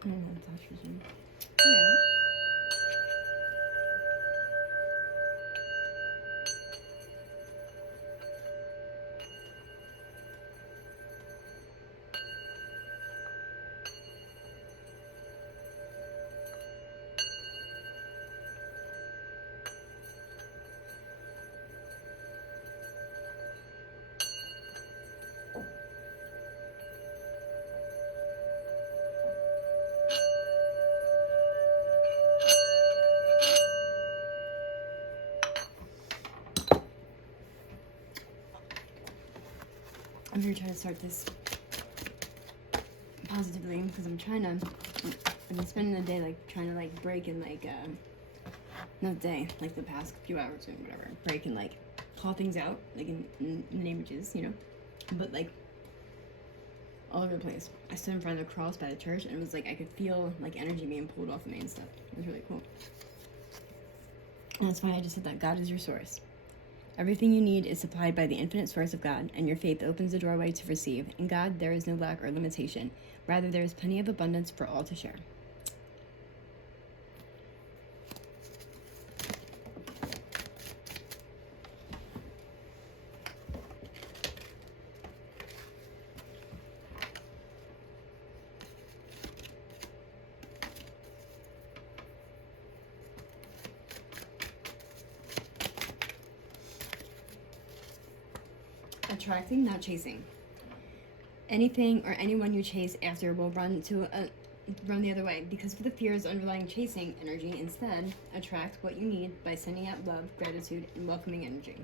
I don't know if that's in. Yeah. I'm gonna try to start this positively because I'm trying to. I've been spending the day like trying to like break and like not the day, like the past few hours or whatever, break and like call things out like in the name of Jesus, you know. But like all over the place. I stood in front of the cross by the church and it was like I could feel like energy being pulled off of me and stuff. It was really cool. And that's why I just said that God is your source. Everything you need is supplied by the infinite source of God, and your faith opens the doorway to receive. In God, there is no lack or limitation. Rather, there is plenty of abundance for all to share. Attracting, not chasing. Anything or anyone you chase after will run the other way because of the fears underlying chasing energy. Instead, attract what you need by sending out love, gratitude, and welcoming energy.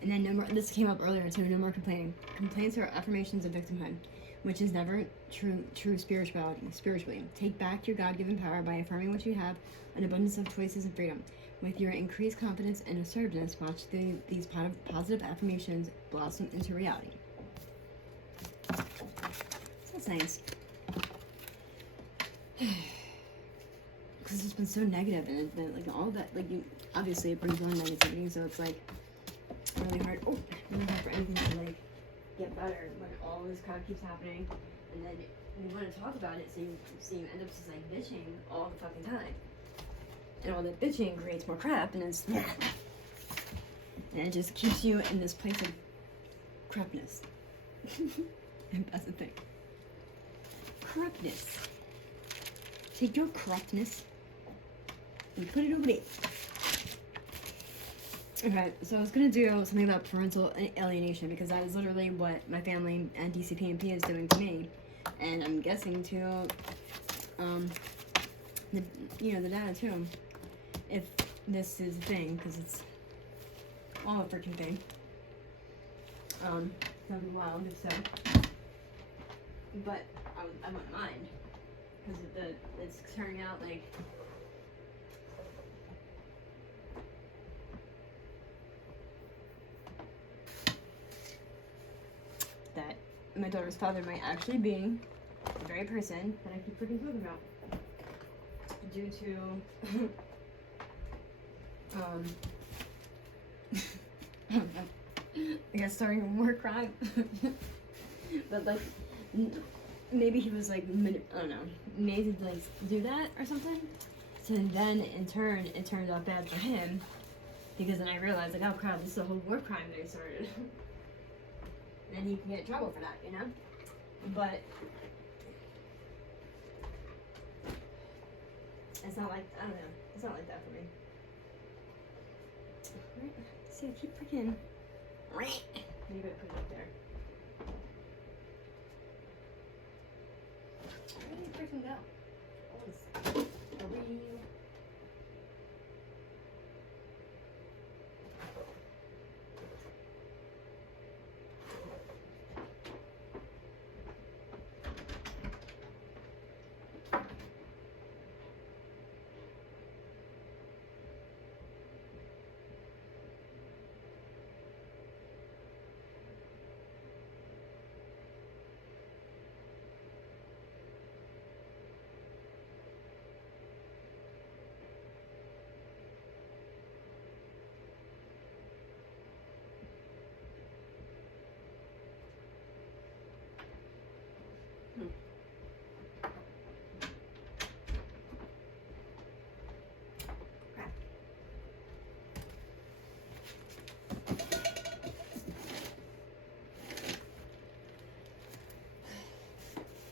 And then no more. This came up earlier too. No more complaining. Complaints are affirmations of victimhood, which is never true spirituality. Spiritually, take back your God-given power by affirming what you have, an abundance of choices and freedom. With your increased confidence and assertiveness, watch these positive affirmations blossom into reality. So that's nice. Because it's been so negative, and it's been like all that. Like you, obviously, it brings on negativity. So it's like really hard. Oh, really hard for anything to like get better when all this crap keeps happening, and then you want to talk about it, so you end up just like bitching all the fucking time, and all the bitching creates more crap, and it's and it just keeps you in this place of crapness. And that's the thing. Crapness. Take your crapness and put it over there. Okay, so I was gonna do something about parental alienation because that is literally what my family and DCPMP is doing to me, and I'm guessing to, the dad too, if this is a thing, because it's all a freaking thing. That'd be wild if so. But I wouldn't mind because it's turning out like. That my daughter's father might actually be the very person that I keep freaking talking about. Due to I don't know. I as starting a war crime. But like, maybe he was like, I don't know, maybe like do that or something. So then in turn, it turned out bad for him, because then I realized like, oh crap, this is a whole war crime that he started. And he can get in trouble for that, you know? But it's not like, I don't know, it's not like that for me. Right? See, I keep freaking. Maybe I put it up there. Where did it freaking go? Always a real.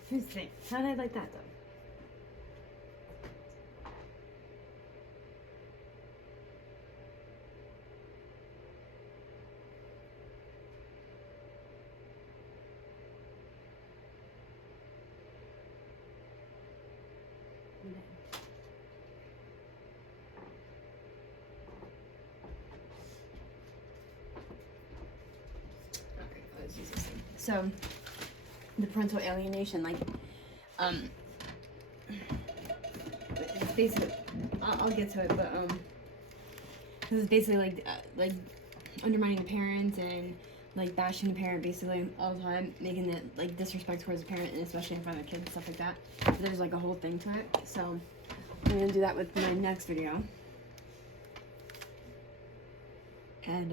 Here's the thing. How did I like that though? So, the parental alienation, like, it's basically, I'll get to it, but, this is basically like undermining the parent and, like, bashing the parent basically all the time, making it, like, disrespect towards the parent, and especially in front of the kids and stuff like that. So there's, like, a whole thing to it, so I'm gonna do that with my next video. And,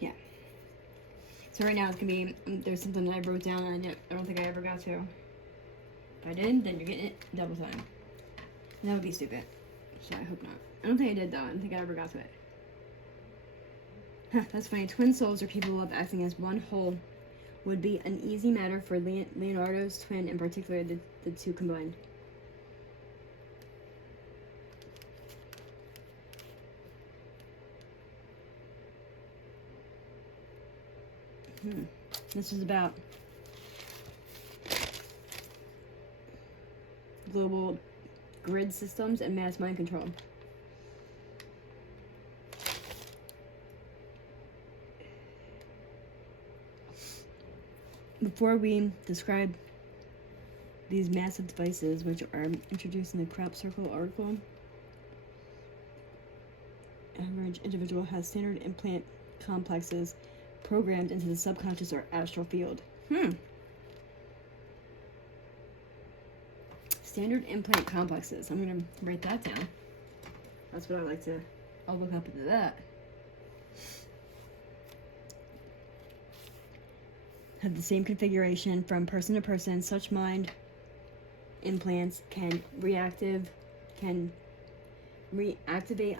yeah. So right now it's gonna be, there's something that I wrote down and I don't think I ever got to. If I did, then you're getting it double time. And that would be stupid. So I hope not. I don't think I did though. I don't think I ever got to it. Huh, that's funny. Twin souls are capable of acting as one whole. Would be an easy matter for Leonardo's twin, in particular, the two combined. This is about global grid systems and mass mind control. Before we describe these massive devices, which are introduced in the Crop Circle article, average individual has standard implant complexes programmed into the subconscious or astral field. Standard implant complexes. I'm gonna write that down. That's what I like to. I'll look up into that. Have the same configuration from person to person. Such mind implants can reactivate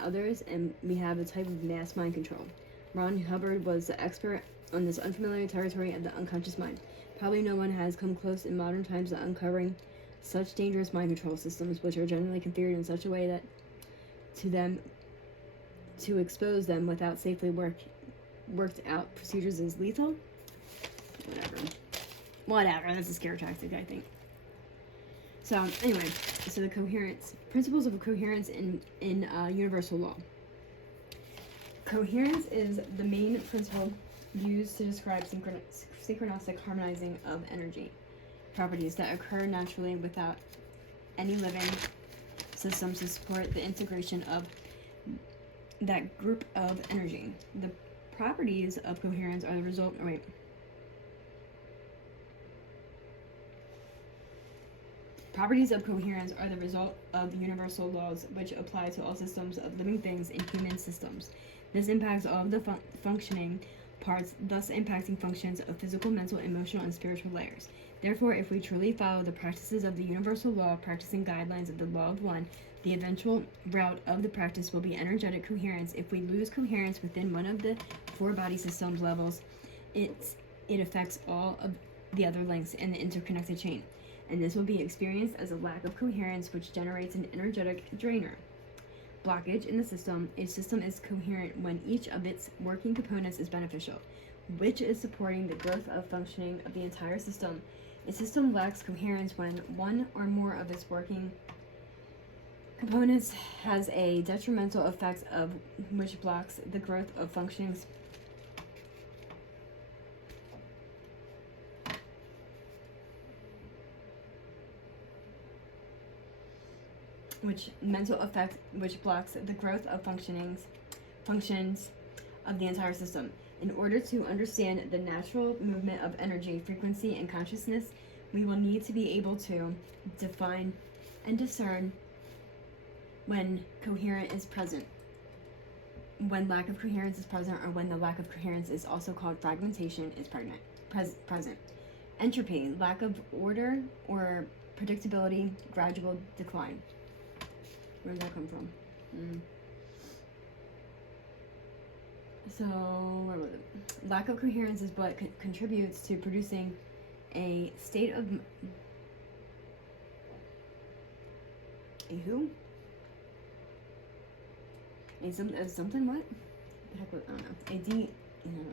others, and we have a type of mass mind control. Ron Hubbard was the expert on this unfamiliar territory of the unconscious mind. Probably no one has come close in modern times to uncovering such dangerous mind control systems, which are generally configured in such a way that to expose them without safely worked out procedures is lethal. Whatever. That's a scare tactic, I think. So anyway, so the coherence principles of coherence in universal law. Coherence is the main principle used to describe synchronistic harmonizing of energy properties that occur naturally without any living systems to support the integration of that group of energy. The properties of coherence are the result. Properties of coherence are the result of universal laws which apply to all systems of living things and human systems. This impacts all of the functioning parts, thus impacting functions of physical, mental, emotional, and spiritual layers. Therefore, if we truly follow the practices of the universal law, practicing guidelines of the law of one, the eventual route of the practice will be energetic coherence. If we lose coherence within one of the four body systems levels, it affects all of the other links in the interconnected chain, and this will be experienced as a lack of coherence, which generates an energetic drainer. Blockage in the system. A system is coherent when each of its working components is beneficial, which is supporting the growth of functioning of the entire system. A system lacks coherence when one or more of its working components has a detrimental effect of which blocks the growth of functioning which mental effect which blocks the growth of functions of the entire system. In order to understand the natural movement of energy, frequency, and consciousness, we will need to be able to define and discern when coherence is present, when lack of coherence is present, or when the lack of coherence is also called fragmentation is present. Entropy, lack of order or predictability, gradual decline. Where did that come from? So, where was it? Lack of coherence is what contributes to producing a state of a who? Something what? The heck was, I don't know. I don't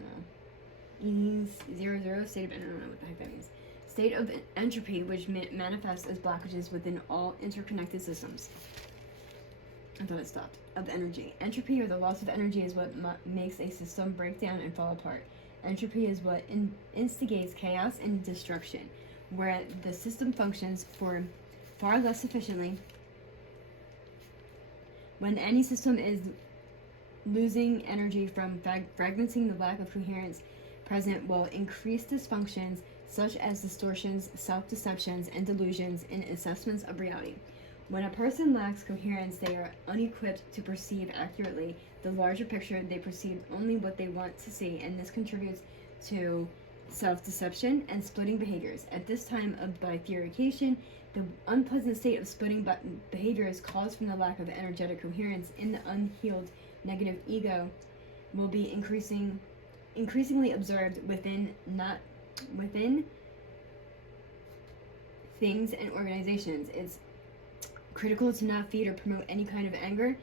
know. E00 state of, I don't know what the heck that means. State of entropy, which manifests as blockages within all interconnected systems. I thought it stopped. Of energy. Entropy, or the loss of energy, is what makes a system break down and fall apart. Entropy is what instigates chaos and destruction, where the system functions for far less efficiently. When any system is losing energy from fragmenting, the lack of coherence present will increase dysfunctions such as distortions, self-deceptions, and delusions in assessments of reality. When a person lacks coherence, they are unequipped to perceive accurately the larger picture. They perceive only what they want to see, and this contributes to self-deception and splitting behaviors. At this time of bifurcation, the unpleasant state of splitting behaviors caused from the lack of energetic coherence in the unhealed negative ego will be increasingly observed within things and organizations. It's critical to not feed or promote any kind of anger,